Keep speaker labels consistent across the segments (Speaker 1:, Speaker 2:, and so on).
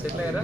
Speaker 1: Settle అయ్యారా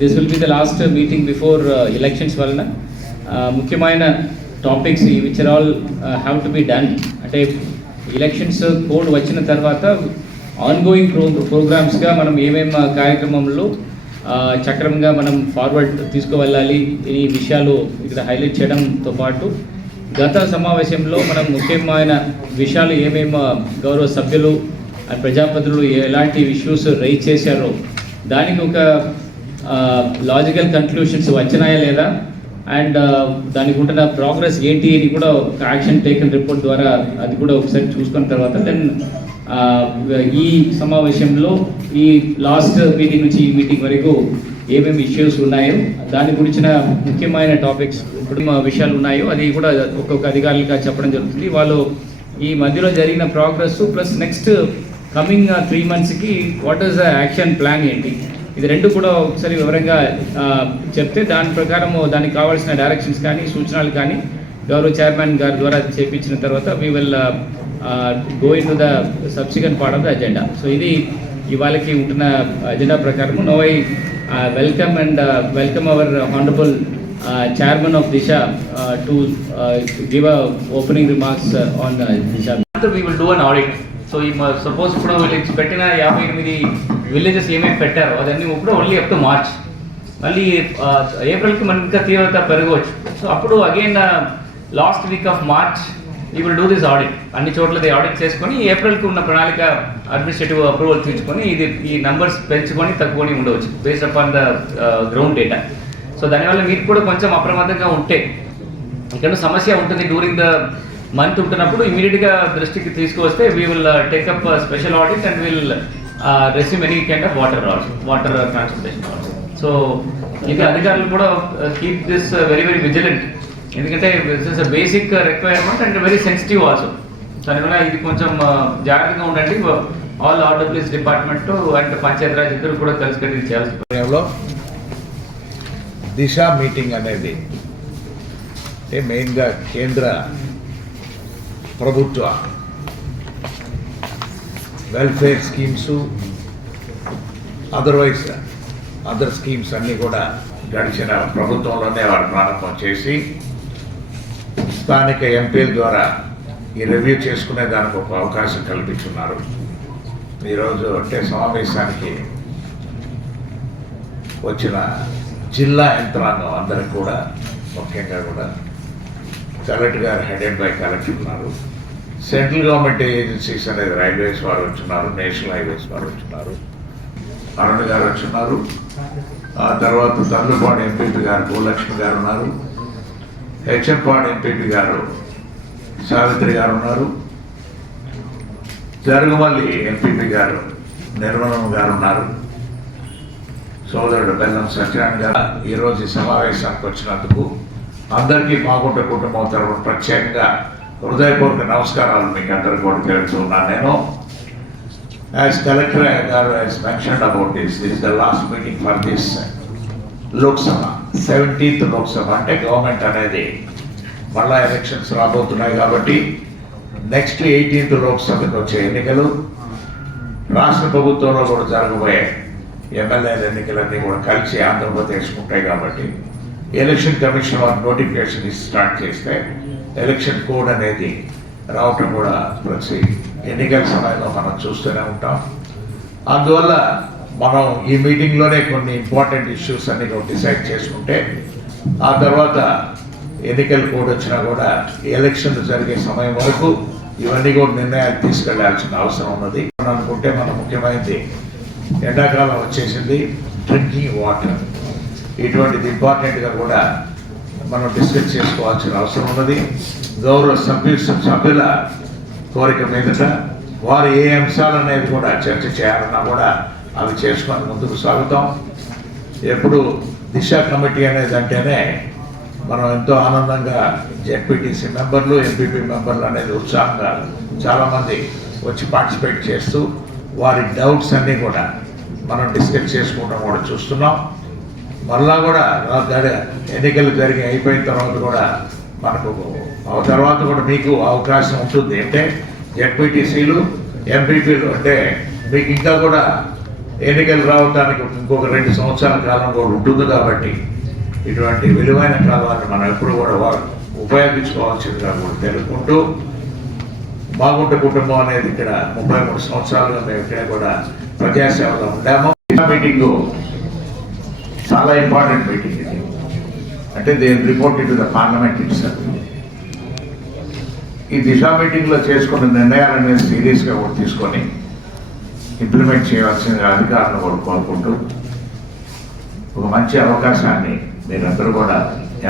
Speaker 1: this will be the last meeting before elections వలన ముఖ్యమైన topics which are all have to be done అంటే elections code వచ్చిన తర్వాత on going pro ప్రోగ్రామ్స్గా మనం ఏమేమి కార్యక్రమంలో చక్రంగా మనం ఫార్వర్డ్ తీసుకువెళ్ళాలి ఈ విషయాలు ఇక్కడ హైలైట్ చేయడంతో పాటు గత సమావేశంలో మనం ముఖ్యమైన విషయాలు ఏమేమి గౌరవ సభ్యులు అండ్ ప్రజాపతులు ఎలాంటి ఇష్యూస్ రైజ్ చేశారో దానికి ఒక లాజికల్ కన్క్లూషన్స్ వచ్చినాయా లేదా? అండ్ దానికి ఉంటున్న ప్రోగ్రెస్ ఏంటి అని కూడా ఒక యాక్షన్ టేకన్ రిపోర్ట్ ద్వారా అది కూడా ఒకసారి చూసుకున్న తర్వాత దెన్ ఈ సమావేశంలో ఈ లాస్ట్ మీటింగ్ నుంచి ఈ మీటింగ్ వరకు ఏమేమి ఇష్యూస్ ఉన్నాయో దాని గురించిన ముఖ్యమైన టాపిక్స్ ఇప్పుడు విషయాలు ఉన్నాయో అది కూడా ఒక్కొక్క అధికారులుగా చెప్పడం జరుగుతుంది. వాళ్ళు ఈ మధ్యలో జరిగిన progress plus next coming three మంత్స్కి what is the action plan ఏంటి? ఇది రెండు కూడా ఒకసారి వివరంగా చెప్తే దాని ప్రకారము దానికి కావాల్సిన డైరెక్షన్స్ కానీ సూచనలు కానీ గౌరవ చైర్మన్ గారి ద్వారా చేపించిన తర్వాత we will go into the subsequent part of the agenda so ఇది ఇవాళకి ఉంటున్న అజెండా ప్రకారము. No I welcome and welcome our honourable chairman of Disha to give a opening remarks on Disha we will do an audit so ఈ suppose ఇప్పుడు వీళ్ళకి పెట్టిన యాభై ఎనిమిది విలేజెస్ ఏమేమి పెట్టారో అవన్నీ ఇప్పుడు ఓన్లీ అప్ టు మార్చ్ మళ్ళీ ఏప్రిల్కి మనకి ఇంకా తీవ్రత పెరగవచ్చు. సో అప్పుడు again last week of March ఈ విల్ డూ దిస్ ఆడిట్ అన్ని చోట్ల ఆడిట్ చేసుకొని ఏప్రిల్కి ఉన్న ప్రణాళిక అడ్మినిస్ట్రేటివ్ అప్రూవల్ తీసుకొని ఇది ఈ నంబర్స్ పెంచుకొని తక్కువని ఉండవచ్చు based upon the ground data so దానివల్ల మీరు కూడా కొంచెం అప్రమత్తంగా ఉంటే ఇక్కడ సమస్య ఉంటుంది డ్యూరింగ్ ద మంత్ ఉంటున్నప్పుడు ఇమీడియట్గా దృష్టికి తీసుకువస్తే we will take up special audit and will resume any kind of water also water transportation also so ఇది అధికారులు కూడా keep this very very vigilant ఎందుకంటే this is a basic requirement and very sensitive also దానివల్ల ఇది కొంచెం జాగ్రత్తగా ఉండండి. All RWS department and Panchayati Raj ఇద్దరు కూడా కలిసి కట్టి
Speaker 2: సమయంలో దిశ మీటింగ్ అనేది అంటే మెయిన్గా కేంద్ర ప్రభుత్వ welfare schemes otherwise other schemes అన్నీ కూడా గడిచిన ప్రభుత్వంలోనే వారు ప్రారంభం చేసి స్థానిక ఎంపీల ద్వారా ఈ రివ్యూ చేసుకునే దానికి ఒక అవకాశం కల్పించున్నారు. ఈరోజు అంటే సమావేశానికి వచ్చిన జిల్లా యంత్రాంగం అందరికి కూడా ముఖ్యంగా కూడా కలెక్టర్ గారు హెడెడ్ బై కలెక్టర్ ఉన్నారు. సెంట్రల్ గవర్నమెంట్ ఏజెన్సీస్ అనేది రైల్వేస్ వారు వచ్చున్నారు నేషనల్ హైవేస్ వారు వచ్చున్నారు అరుణ్ గారు వచ్చున్నారు ఆ తర్వాత తల్లుపాడు ఎంపీపీ గారు భూలక్ష్మి గారు ఉన్నారు. హెచ్ఎంపాడు ఎంపీపీ గారు సావిత్రి గారు ఉన్నారు. జరుగుమల్లి ఎంపీపీ గారు నిర్మలం గారు ఉన్నారు. సోదరుడు బెల్లం సత్యనారాయణ గారు ఈరోజు సమావేశానికి వచ్చినందుకు అందరికీ మాగుంట కుటుంబం తరఫున ప్రత్యేకంగా హృదయపూర్వక నమస్కారాలు మీకు అందరికీ కూడా తెలుపుతున్నాను నేను. యాజ్ కలెక్టర్ గారు as mention about this this the last meeting for this Lok Sabha seventeenth Lok Sabha అంటే గవర్నమెంట్ అనేది మళ్ళా ఎలక్షన్స్ రాబోతున్నాయి కాబట్టి నెక్స్ట్ ఎయిటీన్త్ లోక్సభకి వచ్చే ఎన్నికలు రాష్ట్ర ప్రభుత్వంలో కూడా జరగబోయే ఎమ్మెల్యేల ఎన్నికలన్నీ కూడా కలిసి ఆంధ్రప్రదేశ్ ఉంటాయి కాబట్టి ఎలక్షన్ కమిషన్ వారు నోటిఫికేషన్ స్టార్ట్ చేస్తే ఎలక్షన్ కోడ్ అనేది రావటం కూడా ప్రతి ఎన్నికల సమయంలో మనం చూస్తూనే ఉంటాం. అందువల్ల మనం ఈ మీటింగ్లోనే కొన్ని ఇంపార్టెంట్ ఇష్యూస్ అన్ని డిసైడ్ చేసుకుంటే ఆ తర్వాత ఎన్నికల కోడ్ వచ్చినా కూడా ఎలక్షన్ జరిగే సమయం వరకు ఇవన్నీ కూడా నిర్ణయాలు తీసుకెళ్ళాల్సిన అవసరం ఉన్నది. మనం అనుకుంటే మన ముఖ్యమైనది ఎండాకాలం వచ్చేసింది డ్రింకింగ్ వాటర్. ఇటువంటిది ఇంపార్టెంట్గా కూడా మనం డిస్కస్ చేసుకోవాల్సిన అవసరం ఉన్నది. గౌరవ సభ్యు సభ్యుల కోరిక మీదట వారు ఏ అంశాలు అనేది కూడా చర్చ చేయాలన్నా కూడా అవి చేసుకొని ముందుకు సాగుతాం. ఎప్పుడు దిశ కమిటీ అనేది అంటేనే మనం ఎంతో ఆనందంగా జెడ్పీటీసీ మెంబర్లు ఎంపీపీ మెంబర్లు అనేది ఉత్సాహంగా చాలామంది వచ్చి పార్టిసిపేట్ చేస్తూ వారి డౌట్స్ అన్నీ కూడా మనం డిస్కస్ చేసుకోవడం కూడా చూస్తున్నాం. మరలా కూడా గడ- ఎన్నికలు జరిగి అయిపోయిన తర్వాత కూడా మనకు ఆ తర్వాత కూడా మీకు అవకాశం ఉంటుంది. అంటే ఎంపీటీసీలు ఎంపీపీలు అంటే మీకు ఇంకా కూడా ఎన్నికలు రావడానికి ఇంకొక రెండు సంవత్సరాల కాలం కూడా ఉంటుంది కాబట్టి ఇటువంటి విలువైన కాలాన్ని మనం ఎప్పుడు కూడా ఉపయోగించుకోవాల్సిందిగా కూడా తెలుపుకుంటూ బాగుంట కుటుంబం అనేది ఇక్కడ ముప్పై మూడు సంవత్సరాలుగా మేము ఇక్కడ కూడా ప్రజాసేవలో ఉండాము మీటింగ్ చాలా ఇంపార్టెంట్ మీటింగ్ ఇది. అంటే they report to the parliament itself ఈ దిశా మీటింగ్లో చేసుకున్న నిర్ణయాలన్నీ సీరియస్గా కూడా తీసుకొని ఇంప్లిమెంట్ చేయాల్సిన అధికారులను కూడా కోరుకుంటూ ఒక మంచి అవకాశాన్ని మీరందరూ కూడా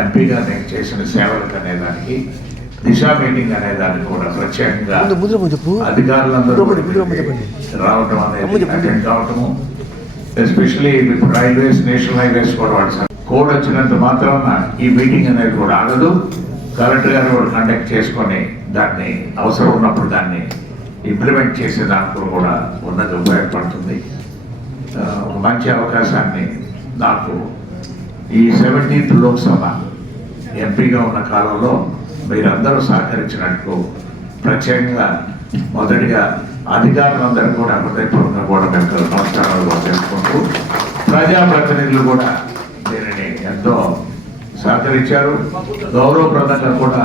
Speaker 2: ఎంపీగా నేను చేసిన సేవలకు అనేదానికి దిశా మీటింగ్ అనేదానికి కూడా ప్రత్యేకంగా అధికారులందరూ రావటం అనేది. అటెండ్ కావటము. ఎస్పెషలీ ఇప్పుడు రైల్వేస్ నేషనల్ హైవేస్ కూడా వాడు కోడ్ వచ్చినంత మాత్రాన ఈ మీటింగ్ అనేది కూడా ఆగదు. కలెక్టర్ గారు కూడా కండక్ట్ చేసుకొని దాన్ని అవసరం ఉన్నప్పుడు దాన్ని ఇంప్లిమెంట్ చేసే దానికి కూడా ఉన్నది ఉపయోగపడుతుంది. మంచి అవకాశాన్ని నాకు ఈ సెవెంటీన్త్ లోక్సభ ఎంపీగా ఉన్న కాలంలో మీరందరూ సహకరించినట్టు ప్రత్యేకంగా మొదటిగా అధికారులందరూ కూడా హృదయపూర్వకంగా కూడా మేము నమస్కారాలు కూడా తెలుసుకుంటూ ప్రజాప్రతినిధులు కూడా దీనిని ఎంతో సహకరించారు. గౌరవప్రదంగా కూడా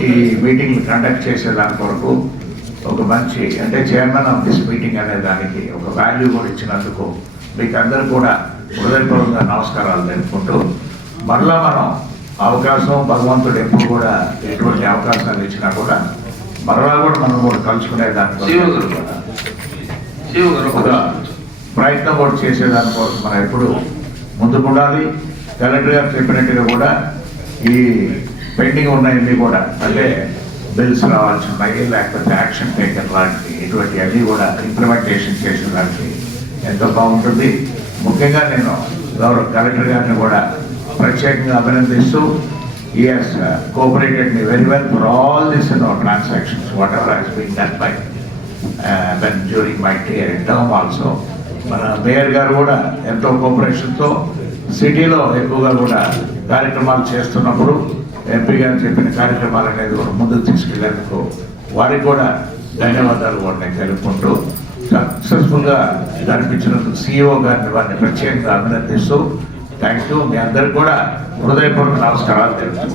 Speaker 2: ఈ మీటింగ్ కండక్ట్ చేసే దాని కొరకు ఒక మంచి అంటే చైర్మన్ ఆఫ్ దిస్ మీటింగ్ అనే దానికి ఒక వాల్యూ కూడా ఇచ్చినందుకు మీకు అందరూ కూడా హృదయపూర్వకంగా నమస్కారాలు తెలుపుకుంటూ మరలా మనం అవకాశం భగవంతుడు ఎప్పుడు కూడా ఎటువంటి అవకాశాలు ఇచ్చినా కూడా మరలా కూడా మనం కూడా కలుసుకునే దానికోసం ఒక ప్రయత్నం కూడా చేసేదానికోసం మనం ఎప్పుడు ముందుకు ఉండాలి కలెక్టర్ గారు చెప్పినట్టుగా కూడా ఈ పెండింగ్ ఉన్నాయన్నీ కూడా అంటే బిల్స్ రావాల్సి ఉన్నాయి లేకపోతే యాక్షన్ టేకన్ లాంటి ఇటువంటి అన్నీ కూడా ఇంప్లిమెంటేషన్ చేసేదానికి ఎంతో బాగుంటుంది. ముఖ్యంగా నేను గౌరవ కలెక్టర్ గారిని కూడా ప్రత్యేకంగా అభినందిస్తూ ఈఎస్ cooperated me very well for all this you know, transactions whatever has been done by uh, by then during my term also మన మేయర్ గారు కూడా ఎంతో కోఆపరేషన్తో సిటీలో ఎక్కువగా కూడా కార్యక్రమాలు చేస్తున్నప్పుడు ఎంపీ గారు చెప్పిన కార్యక్రమాలు అనేది కూడా ముందుకు తీసుకెళ్ళేందుకు వారికి కూడా ధన్యవాదాలు కూడా నేను తెలుపుకుంటూ సక్సెస్ఫుల్గా కనిపించినందుకు సీఈఓ గారిని వారిని ప్రత్యేకంగా అభినందిస్తూ థ్యాంక్ యూ మీ అందరికి కూడా హృదయపూర్వక నమస్కారాలు తెలుపుతున్నాను